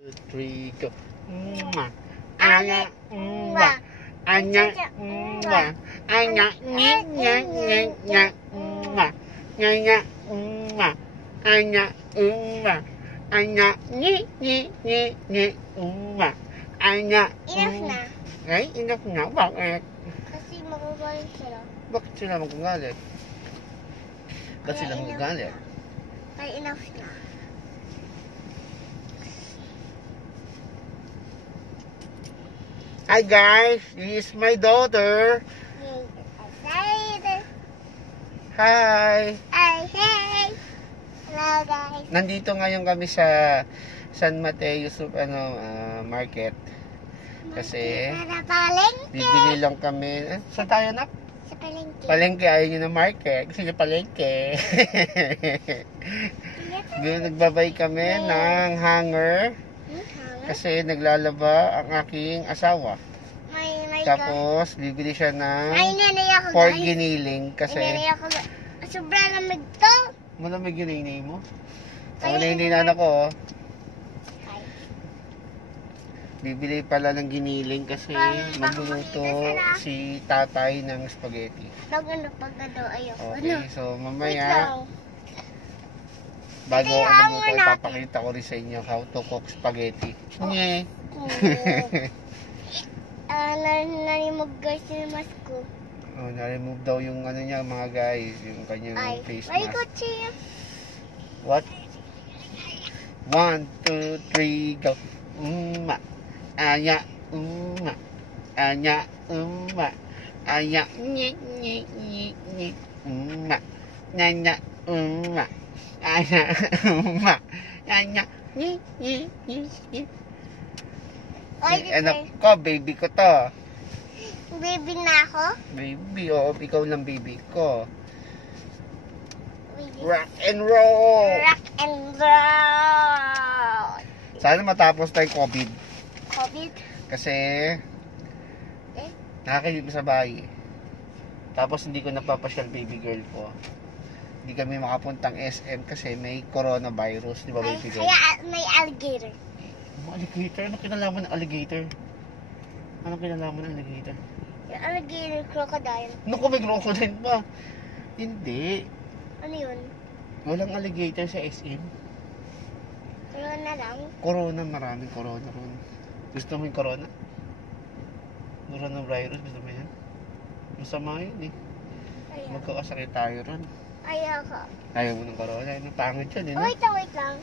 3, go. Anya, anya, anya, nya, nya, nya, nya, nya, nya, anya, anya, ni, ni, ni, ni, anya. Enough na. Ay, enough na. Bakit? Kasi magagaling sila. Bakit sila magagalit? Bakit sila magagalit? Ay, enough na. Hi guys, this is my daughter. Excited. Hi. Hey. Hello guys. Nandito ngayon kami sa San Mateo market. Kasi bibili lang kami. Saan tayo na? Sa palengke. Palengke, ayaw nyo na market. Gusto nyo palengke. Nagbabay kami ng hanger. Kasi naglalaba ang aking asawa. Tapos, bibili siya ng pork giniling. Kasi, sobrang lamig to. malamig yun hinay mo. Ang hinay na anak ko, oh. Bibili pala ng giniling kasi magluluto si tatay ng spaghetti. Okay, so mamaya, bago ako magluto, ipapakita ko rin sa inyo how to cook spaghetti. Nye! Narimog guys yung mask ko. Oh, na-remove daw yung ano niya mga guys, yung kanyang face mask. What? 1, 2, 3, go. Anya, anya, anya, ni, ni, ni, ni, anya, anya, anya, ni, ni, ni, ni. Anak ko, baby ko to. Baby na ako? Baby, oh, ikaw lang baby ko. Rock and roll! Rock and roll! Sana matapos tayo COVID. COVID? Kasi, nakakilip sa bahay. Tapos hindi ko napapasyal baby girl ko. Hindi kami makapuntang SM kasi may coronavirus, di ba baby girl? Kaya may alligator. Alligator? Ano kinalaman ng alligator? Ano kinalaman ng alligator? Yung alligator crocodile. Ano ko may crocodile pa? Hindi. Ano yun? Walang alligator sa SM. Corona lang? Corona, maraming corona ron. Gusto mo yung corona? Coronavirus, gusto mo yan? Masama yun eh. Magkakasakit tayo ron. Ayoko. Ayaw mo ng corona, ano pangit yun eh. No? Wait lang.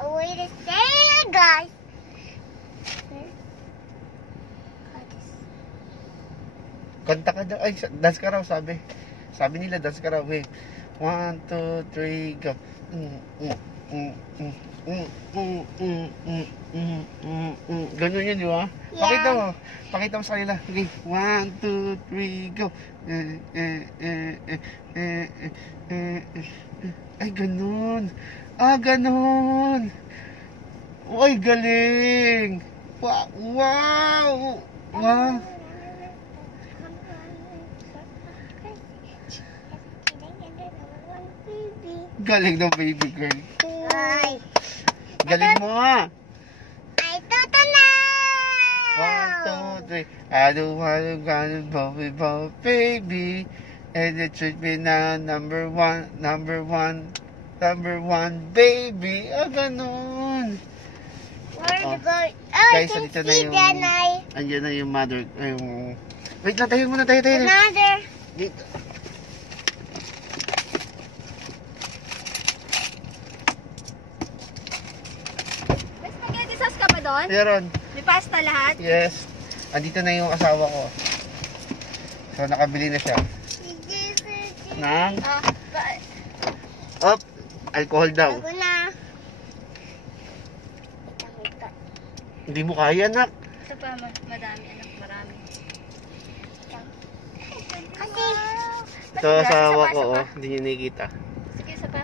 Oh, wait a second, guys. Kanta ka daw. Ay, dance ka raw, sabi. Sabi nila, dance ka raw eh. 1, 2, 3, go. Ganun yun, di ba? Yeah. Pakita mo. Pakita mo sa kanila. Okay, 1, 2, 3, go. Ay, ganun. Ah, ganun. Uy, galing. Wow. Wow. Galing ng baby girl. Ay. Galing mo ah. Ay, tuto na! 1, 2, 3. I don't wanna go baby. And it should be now number one, baby. Ah, ganun. Where to go? Guys, dito na yung... Andiyan na yung mother. Wait lang, tayo muna, tayo. Another. Dito. May spaghetti sauce ka ba doon? Meron. May pasta lahat? Yes. Andito na yung asawa ko. So, nakabili na siya. Nang? Alcohol daw. Ako na. Hindi mo kaya, anak. Ito pa, madami anak, marami. Kasi, Ito, asawa ko, oh. Hindi niyo nakikita. Sige, isa pa.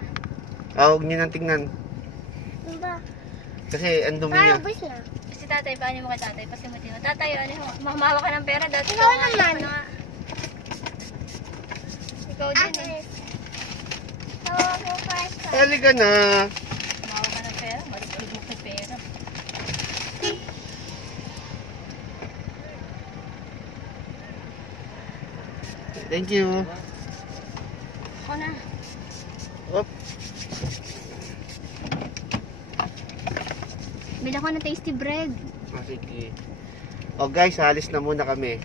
Huwag niyo nang tingnan. ano ba? Kasi, ang dumi niya. Parang ubus na. Si tatay, paano mo kay tatay? Pasimutin mo. Tatay, ano mo? Mamahawa ka ng pera dati. Ikaw naman. Ikaw din eh. Ako first. Halika na. Mamahawa ka ng pera. Balik mo kay pera. Thank you. Ako na. Op. Bila ko ng tasty bread. Sige. O guys, alis na muna kami.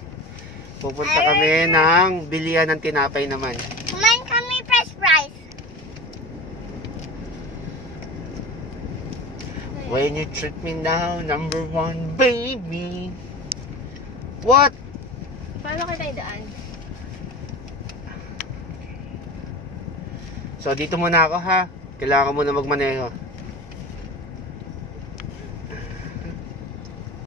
Pupunta kami ng bilihan ng tinapay naman. Kumain kami fresh fries. When you treat me now, number one, baby. What? Paano kita idaan? So, dito muna ako ha. Kailangan ko muna magmaneho.